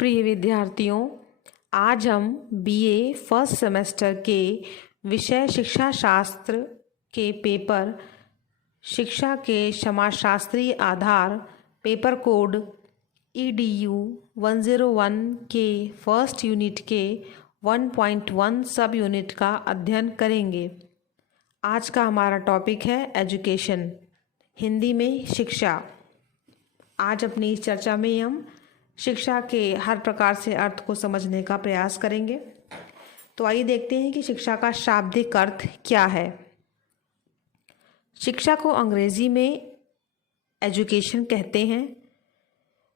प्रिय विद्यार्थियों, आज हम बीए फर्स्ट सेमेस्टर के विषय शिक्षा शास्त्र के पेपर शिक्षा के समाजशास्त्रीय आधार पेपर कोड EDU 101 के फर्स्ट यूनिट के 1.1 सब यूनिट का अध्ययन करेंगे। आज का हमारा टॉपिक है एजुकेशन, हिंदी में शिक्षा। आज अपनी इस चर्चा में हम शिक्षा के हर प्रकार से अर्थ को समझने का प्रयास करेंगे। तो आइए देखते हैं कि शिक्षा का शाब्दिक अर्थ क्या है। शिक्षा को अंग्रेजी में एजुकेशन कहते हैं।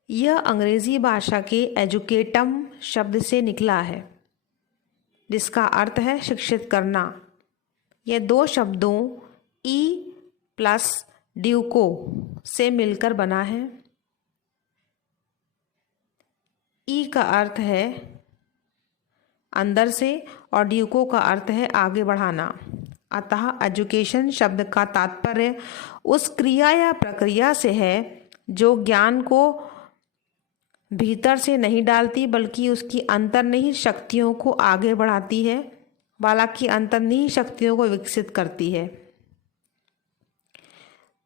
यह अंग्रेजी भाषा के एजुकेटम शब्द से निकला है, जिसका अर्थ है शिक्षित करना। यह दो शब्दों ई प्लस ड्यूको से मिलकर बना है। ई का अर्थ है अंदर से और ड्यूको का अर्थ है आगे बढ़ाना। अतः एजुकेशन शब्द का तात्पर्य उस क्रिया या प्रक्रिया से है जो ज्ञान को भीतर से नहीं डालती, बल्कि उसकी अंतर्निहित शक्तियों को आगे बढ़ाती है, बालक की अंतर्निहित शक्तियों को विकसित करती है।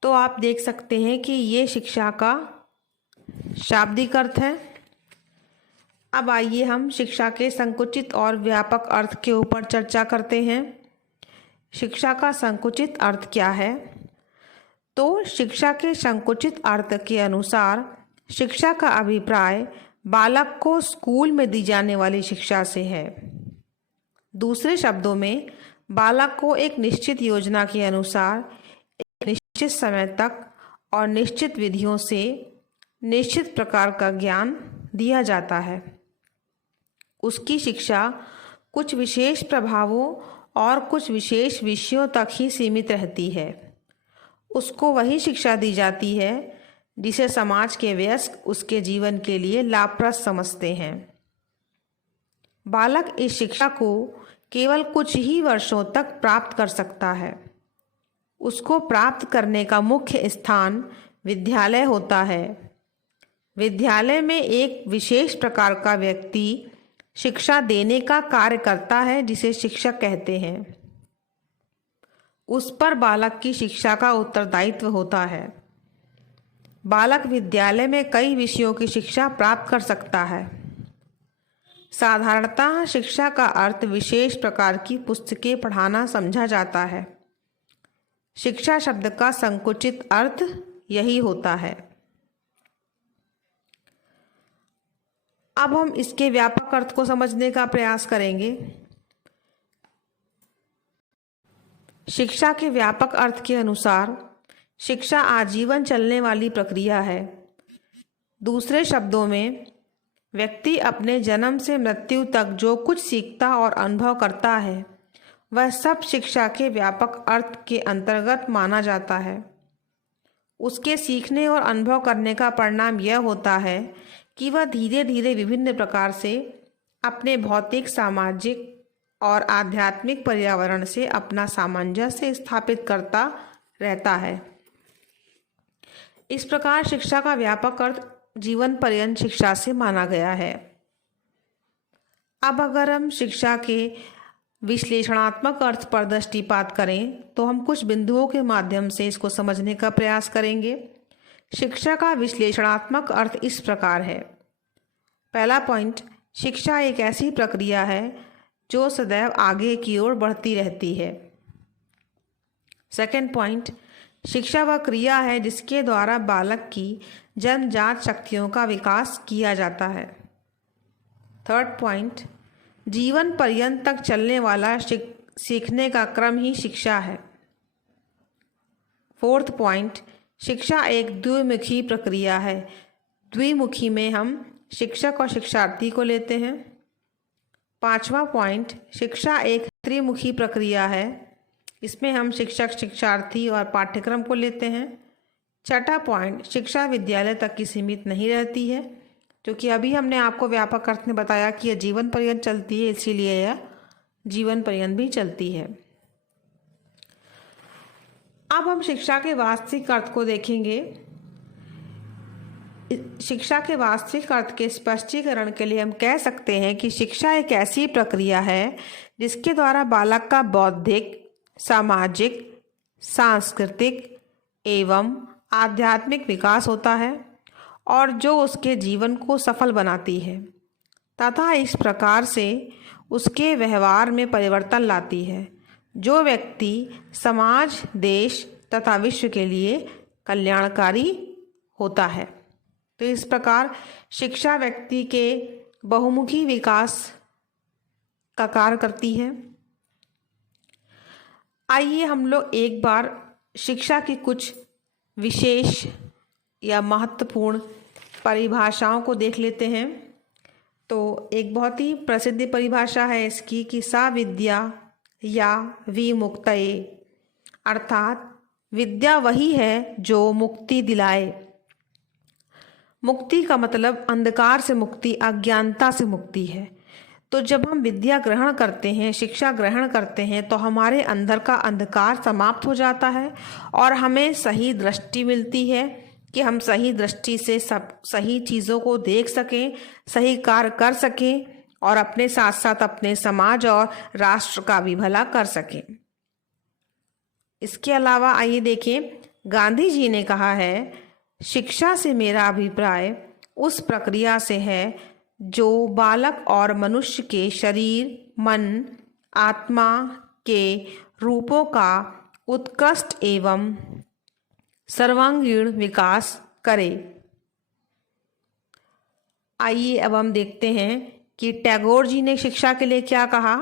तो आप देख सकते हैं कि ये शिक्षा का शाब्दिक अर्थ है। अब आइए हम शिक्षा के संकुचित और व्यापक अर्थ के ऊपर चर्चा करते हैं। शिक्षा का संकुचित अर्थ क्या है? तो शिक्षा के संकुचित अर्थ के अनुसार शिक्षा का अभिप्राय बालक को स्कूल में दी जाने वाली शिक्षा से है। दूसरे शब्दों में, बालक को एक निश्चित योजना के अनुसार एक निश्चित समय तक और निश्चित विधियों से निश्चित प्रकार का ज्ञान दिया जाता है। उसकी शिक्षा कुछ विशेष प्रभावों और कुछ विशेष विषयों तक ही सीमित रहती है। उसको वही शिक्षा दी जाती है जिसे समाज के वयस्क उसके जीवन के लिए लाभप्रद समझते हैं। बालक इस शिक्षा को केवल कुछ ही वर्षों तक प्राप्त कर सकता है। उसको प्राप्त करने का मुख्य स्थान विद्यालय होता है। विद्यालय में एक विशेष प्रकार का व्यक्ति शिक्षा देने का कार्य करता है, जिसे शिक्षक कहते हैं। उस पर बालक की शिक्षा का उत्तरदायित्व होता है। बालक विद्यालय में कई विषयों की शिक्षा प्राप्त कर सकता है। साधारणतः शिक्षा का अर्थ विशेष प्रकार की पुस्तकें पढ़ाना समझा जाता है। शिक्षा शब्द का संकुचित अर्थ यही होता है। अब हम इसके व्यापक अर्थ को समझने का प्रयास करेंगे। शिक्षा के व्यापक अर्थ के अनुसार शिक्षा आजीवन चलने वाली प्रक्रिया है। दूसरे शब्दों में, व्यक्ति अपने जन्म से मृत्यु तक जो कुछ सीखता और अनुभव करता है, वह सब शिक्षा के व्यापक अर्थ के अंतर्गत माना जाता है। उसके सीखने और अनुभव करने का परिणाम यह होता है कि वह धीरे धीरे विभिन्न प्रकार से अपने भौतिक, सामाजिक और आध्यात्मिक पर्यावरण से अपना सामंजस्य स्थापित करता रहता है। इस प्रकार शिक्षा का व्यापक अर्थ जीवन पर्यंत शिक्षा से माना गया है। अब अगर हम शिक्षा के विश्लेषणात्मक अर्थ पर दृष्टिपात करें, तो हम कुछ बिंदुओं के माध्यम से इसको समझने का प्रयास करेंगे। शिक्षा का विश्लेषणात्मक अर्थ इस प्रकार है। पहला पॉइंट, शिक्षा एक ऐसी प्रक्रिया है जो सदैव आगे की ओर बढ़ती रहती है। सेकंड पॉइंट, शिक्षा वह क्रिया है जिसके द्वारा बालक की जन्मजात शक्तियों का विकास किया जाता है। थर्ड पॉइंट, जीवन पर्यंत तक चलने वाला सीखने का क्रम ही शिक्षा है। फोर्थ पॉइंट, शिक्षा एक द्विमुखी प्रक्रिया है। द्विमुखी में हम शिक्षक और शिक्षार्थी को लेते हैं। पांचवा पॉइंट, शिक्षा एक त्रिमुखी प्रक्रिया है। इसमें हम शिक्षक, शिक्षार्थी और पाठ्यक्रम को लेते हैं। छठा पॉइंट, शिक्षा विद्यालय तक की सीमित नहीं रहती है, क्योंकि अभी हमने आपको व्यापक अर्थ में बताया कि यह जीवन पर्यंत चलती है, इसीलिए यह जीवन पर्यंत भी चलती है। अब हम शिक्षा के वास्तविक अर्थ को देखेंगे। शिक्षा के वास्तविक अर्थ के स्पष्टीकरण के लिए हम कह सकते हैं कि शिक्षा एक ऐसी प्रक्रिया है जिसके द्वारा बालक का बौद्धिक, सामाजिक, सांस्कृतिक एवं आध्यात्मिक विकास होता है और जो उसके जीवन को सफल बनाती है तथा इस प्रकार से उसके व्यवहार में परिवर्तन लाती है, जो व्यक्ति, समाज, देश तथा विश्व के लिए कल्याणकारी होता है। तो इस प्रकार शिक्षा व्यक्ति के बहुमुखी विकास का कार्य करती है। आइए हम लोग एक बार शिक्षा की कुछ विशेष या महत्वपूर्ण परिभाषाओं को देख लेते हैं। तो एक बहुत ही प्रसिद्ध परिभाषा है इसकी कि सा विद्या या विमुक्तये, अर्थात विद्या वही है जो मुक्ति दिलाए। मुक्ति का मतलब अंधकार से मुक्ति, अज्ञानता से मुक्ति है। तो जब हम विद्या ग्रहण करते हैं, शिक्षा ग्रहण करते हैं, तो हमारे अंदर का अंधकार समाप्त हो जाता है और हमें सही दृष्टि मिलती है कि हम सही दृष्टि से सब सही चीज़ों को देख सकें, सही कार्य कर सकें और अपने साथ साथ अपने समाज और राष्ट्र का भी भला कर सकें। इसके अलावा आइए देखें, गांधी जी ने कहा है, शिक्षा से मेरा अभिप्राय उस प्रक्रिया से है जो बालक और मनुष्य के शरीर, मन, आत्मा के रूपों का उत्कृष्ट एवं सर्वांगीण विकास करे। आइए अब हम देखते हैं कि टैगोर जी ने शिक्षा के लिए क्या कहा।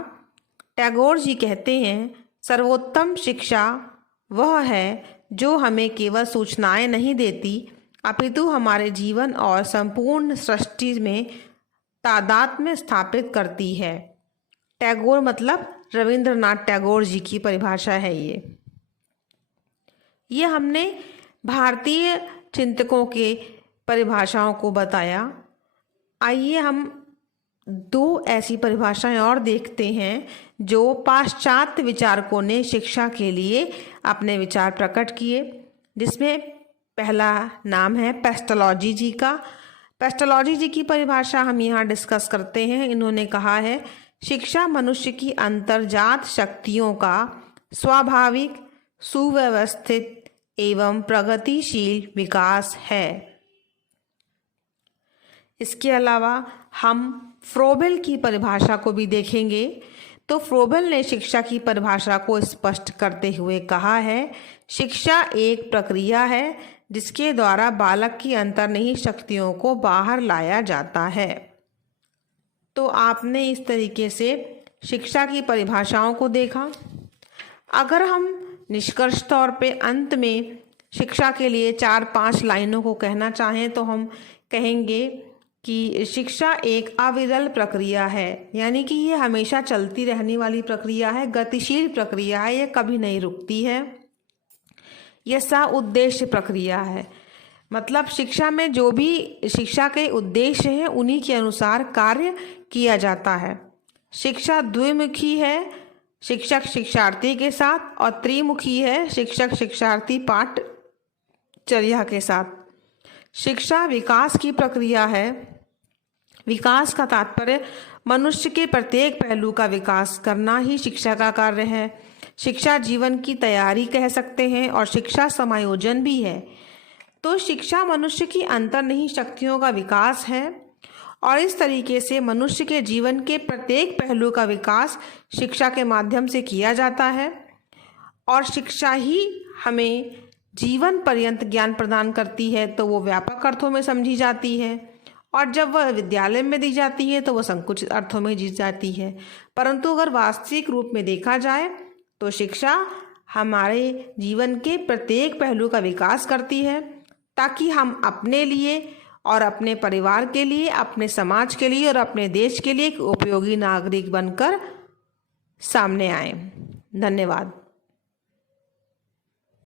टैगोर जी कहते हैं, सर्वोत्तम शिक्षा वह है जो हमें केवल सूचनाएं नहीं देती अपितु हमारे जीवन और संपूर्ण सृष्टि में तादात्म्य स्थापित करती है। टैगोर मतलब रविंद्रनाथ टैगोर जी की परिभाषा है ये हमने भारतीय चिंतकों के परिभाषाओं को बताया। आइए हम दो ऐसी परिभाषाएं और देखते हैं जो पाश्चात्य विचारकों ने शिक्षा के लिए अपने विचार प्रकट किए, जिसमें पहला नाम है पेस्टोलॉजी जी का। पेस्टोलॉजी जी की परिभाषा हम यहाँ डिस्कस करते हैं। इन्होंने कहा है, शिक्षा मनुष्य की अंतर्जात शक्तियों का स्वाभाविक, सुव्यवस्थित एवं प्रगतिशील विकास है। इसके अलावा हम फ्रोबेल की परिभाषा को भी देखेंगे। तो फ्रोबेल ने शिक्षा की परिभाषा को स्पष्ट करते हुए कहा है, शिक्षा एक प्रक्रिया है जिसके द्वारा बालक की अंतर्निहित शक्तियों को बाहर लाया जाता है। तो आपने इस तरीके से शिक्षा की परिभाषाओं को देखा। अगर हम निष्कर्ष तौर पे अंत में शिक्षा के लिए 4-5 लाइनों को कहना चाहें तो हम कहेंगे कि शिक्षा एक अविरल प्रक्रिया है, यानी कि ये हमेशा चलती रहने वाली प्रक्रिया है, गतिशील प्रक्रिया है, ये कभी नहीं रुकती है। यह सउद्देश्य प्रक्रिया है, मतलब शिक्षा में जो भी शिक्षा के उद्देश्य हैं उन्हीं के अनुसार कार्य किया जाता है। शिक्षा द्विमुखी है, शिक्षक शिक्षार्थी के साथ, और त्रिमुखी है, शिक्षक शिक्षार्थी पाठचर्या के साथ। शिक्षा विकास की प्रक्रिया है। विकास का तात्पर्य मनुष्य के प्रत्येक पहलू का विकास करना ही शिक्षा का कार्य है। शिक्षा जीवन की तैयारी कह सकते हैं और शिक्षा समायोजन भी है। तो शिक्षा मनुष्य की अंतर्निहित शक्तियों का विकास है और इस तरीके से मनुष्य के जीवन के प्रत्येक पहलू का विकास शिक्षा के माध्यम से किया जाता है और शिक्षा ही हमें जीवन पर्यंत ज्ञान प्रदान करती है। तो वो व्यापक अर्थों में समझी जाती है और जब वह विद्यालय में दी जाती है तो वह संकुचित अर्थों में दी जाती है। परंतु अगर वास्तविक रूप में देखा जाए तो शिक्षा हमारे जीवन के प्रत्येक पहलू का विकास करती है ताकि हम अपने लिए और अपने परिवार के लिए, अपने समाज के लिए और अपने देश के लिए एक उपयोगी नागरिक बनकर सामने आएं। धन्यवाद।